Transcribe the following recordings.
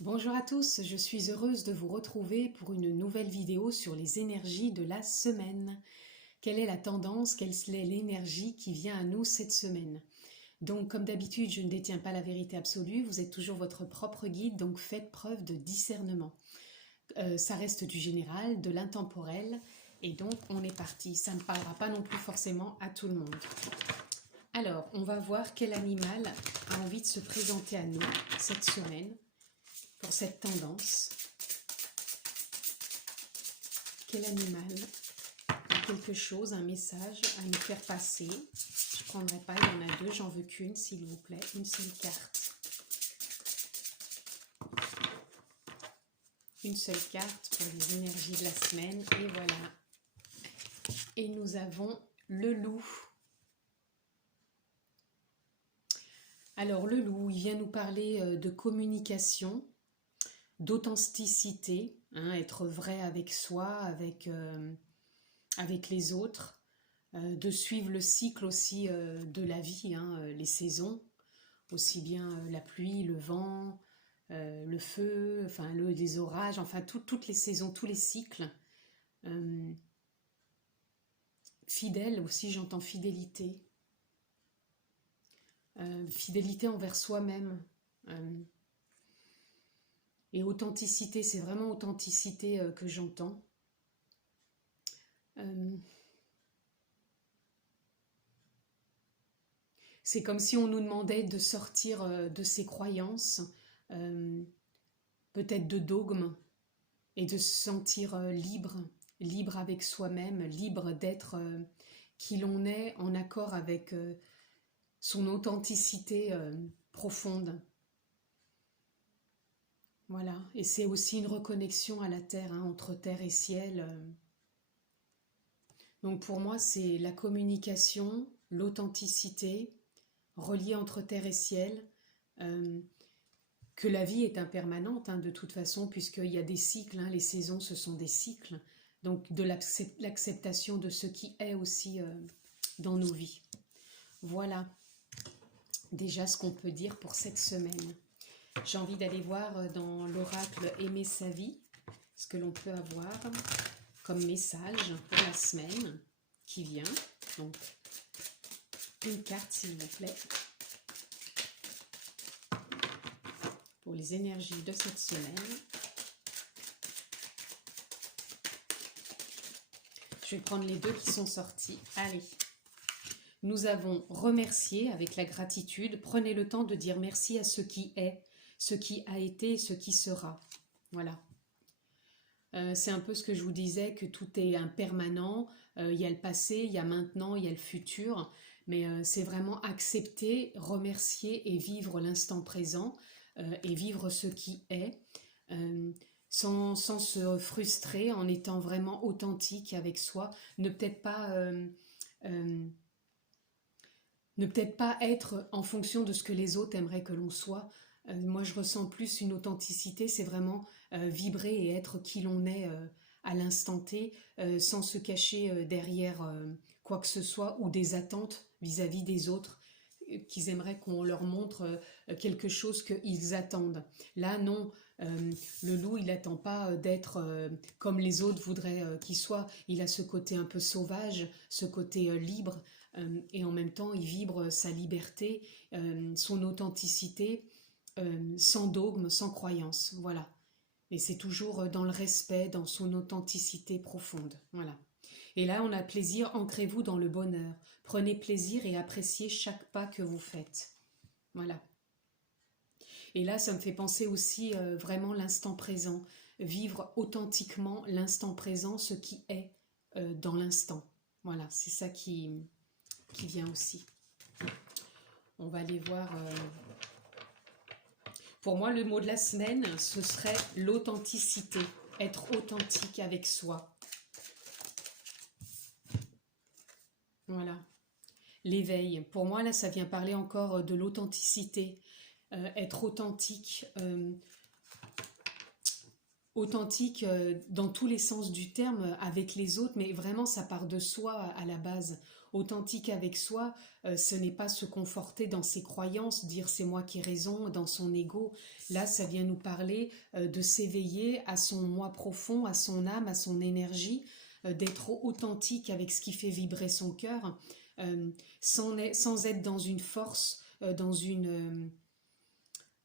Bonjour à tous, je suis heureuse de vous retrouver pour une nouvelle vidéo sur les énergies de la semaine. Quelle est la tendance, quelle est l'énergie qui vient à nous cette semaine? Donc comme d'habitude, je ne détiens pas la vérité absolue, vous êtes toujours votre propre guide, donc faites preuve de discernement. Ça reste du général, de l'intemporel, et donc on est parti. Ça ne parlera pas non plus forcément à tout le monde. Alors, on va voir quel animal a envie de se présenter à nous cette semaine pour cette tendance. Quel animal a quelque chose, un message à nous faire passer? Je ne prendrai pas, il y en a deux, j'en veux qu'une s'il vous plaît, une seule carte. Une seule carte pour les énergies de la semaine, et voilà. Et nous avons le loup. Alors le loup, il vient nous parler de communication, d'authenticité, être vrai avec soi, avec les autres, de suivre le cycle aussi de la vie, les saisons, aussi bien la pluie, le vent, le feu, enfin les orages, enfin toutes les saisons, tous les cycles. Fidèle aussi, j'entends fidélité. Fidélité envers soi-même. Et authenticité, c'est vraiment authenticité que j'entends. C'est comme si on nous demandait de sortir de ses croyances, peut-être de dogmes, et de se sentir libre, libre avec soi-même, libre d'être qui l'on est en accord avec son authenticité profonde. Voilà, et c'est aussi une reconnexion à la terre, entre terre et ciel. Donc pour moi, c'est la communication, l'authenticité, reliée entre terre et ciel, que la vie est impermanente de toute façon, puisqu'il y a des cycles, les saisons ce sont des cycles, donc de l'acceptation de ce qui est aussi dans nos vies. Voilà déjà ce qu'on peut dire pour cette semaine. J'ai envie d'aller voir dans l'oracle Aimer sa vie, ce que l'on peut avoir comme message pour la semaine qui vient. Donc, une carte s'il vous plaît, pour les énergies de cette semaine. Je vais prendre les deux qui sont sortis. Allez. Nous avons remercié avec la gratitude. Prenez le temps de dire merci à ce qui est, ce qui a été, ce qui sera. Voilà. C'est un peu ce que je vous disais, que tout est impermanent. Il y a le passé, il y a maintenant, il y a le futur. Mais c'est vraiment accepter, remercier et vivre l'instant présent et vivre ce qui est. Sans se frustrer, en étant vraiment authentique avec soi. Ne peut-être pas être en fonction de ce que les autres aimeraient que l'on soit. Moi, je ressens plus une authenticité, c'est vraiment vibrer et être qui l'on est à l'instant T, sans se cacher derrière quoi que ce soit ou des attentes vis-à-vis des autres, qu'ils aimeraient qu'on leur montre quelque chose qu'ils attendent. Là, non, le loup, il n'attend pas d'être comme les autres voudraient qu'il soit. Il a ce côté un peu sauvage, ce côté libre, et en même temps, il vibre sa liberté, son authenticité, sans dogme, sans croyance. Voilà. Et c'est toujours dans le respect, dans son authenticité profonde. Voilà. Et là, on a plaisir, ancrez-vous dans le bonheur. Prenez plaisir et appréciez chaque pas que vous faites. Voilà. Et là, ça me fait penser aussi vraiment l'instant présent. Vivre authentiquement l'instant présent, ce qui est dans l'instant. Voilà, c'est ça qui vient aussi. On va aller voir... Pour moi, le mot de la semaine, ce serait l'authenticité. Être authentique avec soi. Voilà. L'éveil. Pour moi, là, ça vient parler encore de l'authenticité. Être authentique. Authentique dans tous les sens du terme avec les autres, mais vraiment, ça part de soi à la base. authentique avec soi, ce n'est pas se conforter dans ses croyances, dire c'est moi qui ai raison, dans son ego. Là, ça vient nous parler de s'éveiller à son moi profond, à son âme, à son énergie, d'être authentique avec ce qui fait vibrer son cœur, sans être dans une force, dans une...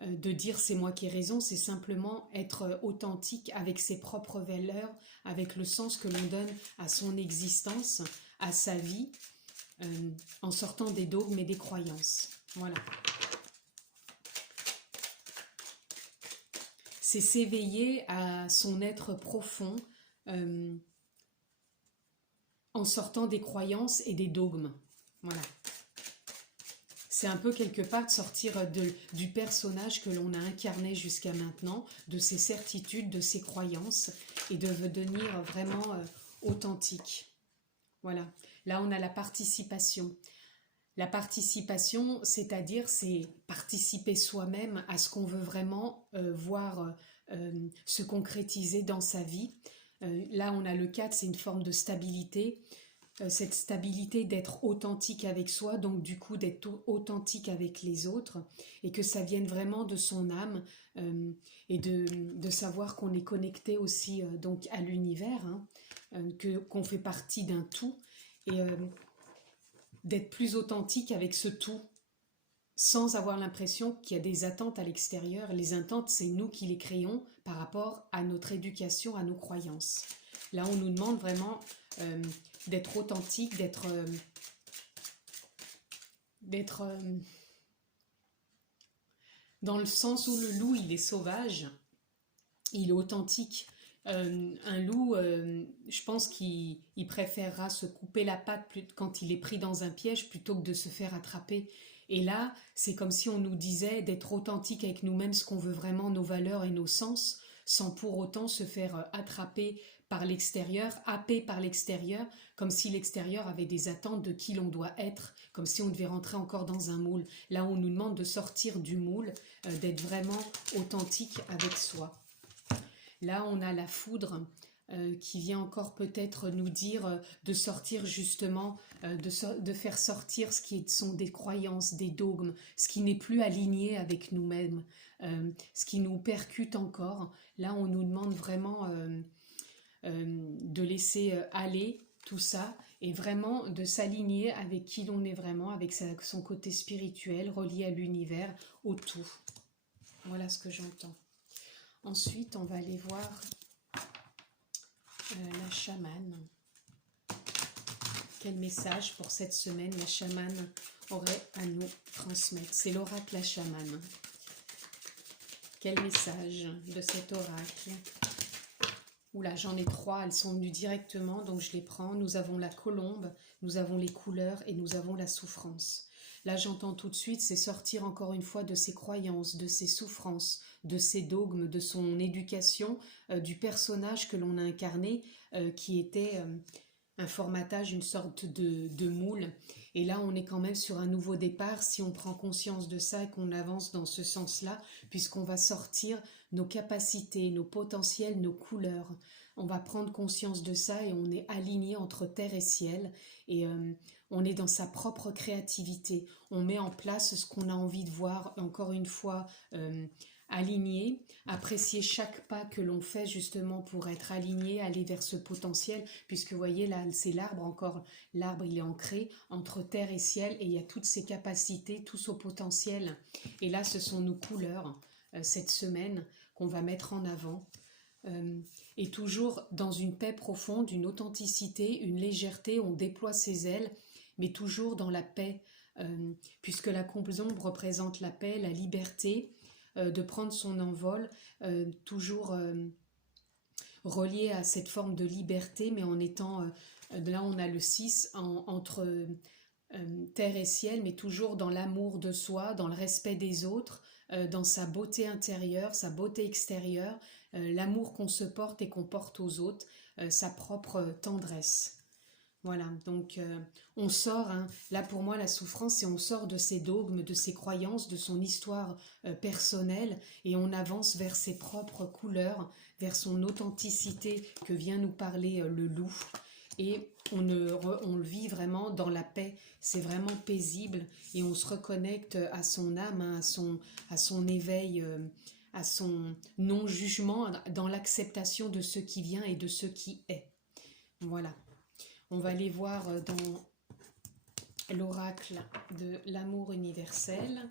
de dire c'est moi qui ai raison, c'est simplement être authentique avec ses propres valeurs, avec le sens que l'on donne à son existence, à sa vie, en sortant des dogmes et des croyances. Voilà. C'est s'éveiller à son être profond, en sortant des croyances et des dogmes. Voilà. C'est un peu quelque part de sortir du personnage que l'on a incarné jusqu'à maintenant, de ses certitudes, de ses croyances, et de devenir vraiment authentique. Voilà. Là, on a la participation. La participation, c'est-à-dire, c'est participer soi-même à ce qu'on veut vraiment voir se concrétiser dans sa vie. Là, on a le 4, c'est une forme de stabilité. Cette stabilité d'être authentique avec soi, donc du coup d'être authentique avec les autres, et que ça vienne vraiment de son âme, et de savoir qu'on est connecté aussi donc à l'univers, hein, qu'on fait partie d'un tout, et d'être plus authentique avec ce tout, sans avoir l'impression qu'il y a des attentes à l'extérieur. Les attentes, c'est nous qui les créons par rapport à notre éducation, à nos croyances. Là, on nous demande vraiment d'être authentique, d'être dans le sens où le loup, il est sauvage, il est authentique. Un loup, je pense qu'il préférera se couper la patte quand il est pris dans un piège plutôt que de se faire attraper. Et là, c'est comme si on nous disait d'être authentique avec nous-mêmes, ce qu'on veut vraiment, nos valeurs et nos sens, sans pour autant se faire attraper par l'extérieur, happé par l'extérieur, comme si l'extérieur avait des attentes de qui l'on doit être, comme si on devait rentrer encore dans un moule. Là, on nous demande de sortir du moule, d'être vraiment authentique avec soi. Là, on a la foudre qui vient encore peut-être nous dire de sortir justement, de faire sortir ce qui sont des croyances, des dogmes, ce qui n'est plus aligné avec nous-mêmes, ce qui nous percute encore. Là, on nous demande vraiment de laisser aller tout ça et vraiment de s'aligner avec qui l'on est vraiment, avec son côté spirituel, relié à l'univers, au tout. Voilà ce que j'entends. Ensuite, on va aller voir la chamane. Quel message pour cette semaine la chamane aurait à nous transmettre? C'est l'oracle la chamane. Quel message de cet oracle? Oula, j'en ai 3, elles sont venues directement, donc je les prends. Nous avons la colombe, nous avons les couleurs et nous avons la souffrance. Là, j'entends tout de suite, c'est sortir encore une fois de ses croyances, de ses souffrances, de ses dogmes, de son éducation, du personnage que l'on a incarné, qui était un formatage, une sorte de moule. Et là, on est quand même sur un nouveau départ si on prend conscience de ça et qu'on avance dans ce sens-là, puisqu'on va sortir nos capacités, nos potentiels, nos couleurs. On va prendre conscience de ça et on est aligné entre terre et ciel. Et on est dans sa propre créativité. On met en place ce qu'on a envie de voir, encore une fois, aligné, apprécier chaque pas que l'on fait justement pour être aligné, aller vers ce potentiel, puisque vous voyez là, c'est l'arbre encore, l'arbre il est ancré entre terre et ciel et il y a toutes ses capacités, tout son potentiel. Et là, ce sont nos couleurs, cette semaine, qu'on va mettre en avant. Et toujours dans une paix profonde, une authenticité, une légèreté, on déploie ses ailes, mais toujours dans la paix, puisque la colombe représente la paix, la liberté, de prendre son envol, toujours relié à cette forme de liberté, mais en étant, là on a le 6, entre terre et ciel, mais toujours dans l'amour de soi, dans le respect des autres, dans sa beauté intérieure, sa beauté extérieure, l'amour qu'on se porte et qu'on porte aux autres, sa propre tendresse. Voilà, donc on sort, hein, là pour moi la souffrance, c'est on sort de ses dogmes, de ses croyances, de son histoire personnelle et on avance vers ses propres couleurs, vers son authenticité que vient nous parler le loup. et on le vit vraiment dans la paix. C'est vraiment paisible et on se reconnecte à son âme, hein, à son éveil, à son non-jugement, dans l'acceptation de ce qui vient et de ce qui est. Voilà. On va aller voir dans l'oracle de l'amour universel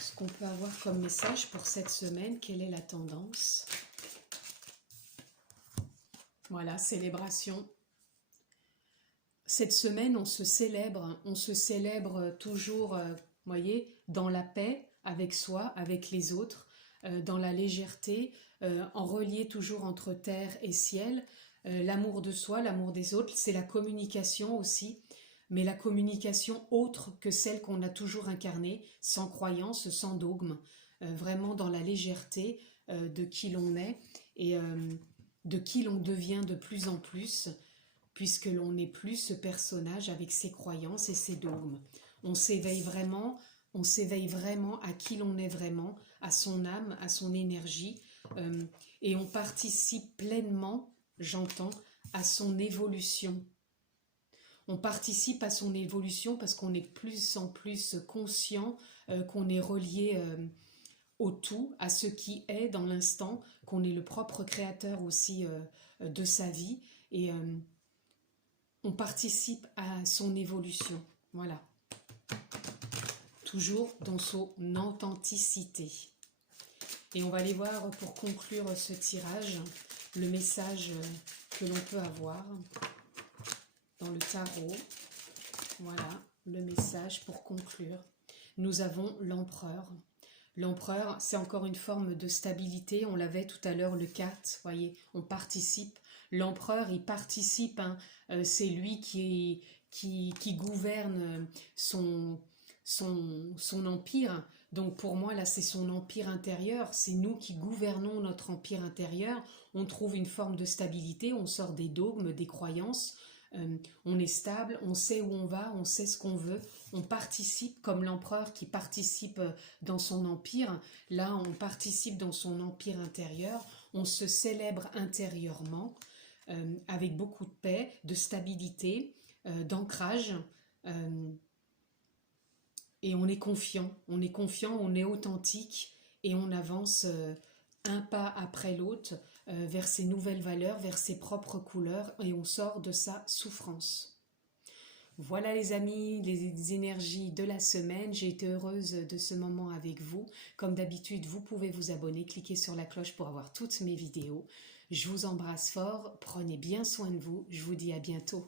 ce qu'on peut avoir comme message pour cette semaine. Quelle est la tendance? Voilà, célébration. Cette semaine, on se célèbre toujours, voyez, dans la paix avec soi, avec les autres, dans la légèreté, en relié toujours entre terre et ciel, l'amour de soi, l'amour des autres, c'est la communication aussi, mais la communication autre que celle qu'on a toujours incarnée, sans croyance, sans dogme, vraiment dans la légèreté de qui l'on est et de qui l'on devient de plus en plus, puisque l'on n'est plus ce personnage avec ses croyances et ses dogmes. On s'éveille vraiment à qui l'on est vraiment, à son âme, à son énergie, et on participe pleinement, j'entends, à son évolution. On participe à son évolution parce qu'on est plus en plus conscient qu'on est relié au tout, à ce qui est dans l'instant, qu'on est le propre créateur aussi de sa vie, et on participe à son évolution. Voilà. Toujours dans son authenticité. Et on va aller voir pour conclure ce tirage, le message que l'on peut avoir dans le tarot. Voilà, le message pour conclure. Nous avons l'empereur. L'empereur, c'est encore une forme de stabilité. On l'avait tout à l'heure, le 4, voyez, on participe. L'empereur, il participe, hein, c'est lui qui gouverne son empire. Donc pour moi, là, c'est son empire intérieur. C'est nous qui gouvernons notre empire intérieur. On trouve une forme de stabilité, on sort des dogmes, des croyances. On est stable, on sait où on va, on sait ce qu'on veut, on participe comme l'empereur qui participe dans son empire. Là, on participe dans son empire intérieur, on se célèbre intérieurement avec beaucoup de paix, de stabilité, d'ancrage, et on est confiant, on est authentique et on avance un pas après l'autre vers ses nouvelles valeurs, vers ses propres couleurs, et on sort de sa souffrance. Voilà les amis, les énergies de la semaine. J'ai été heureuse de ce moment avec vous. Comme d'habitude, vous pouvez vous abonner, cliquer sur la cloche pour avoir toutes mes vidéos. Je vous embrasse fort, prenez bien soin de vous, je vous dis à bientôt.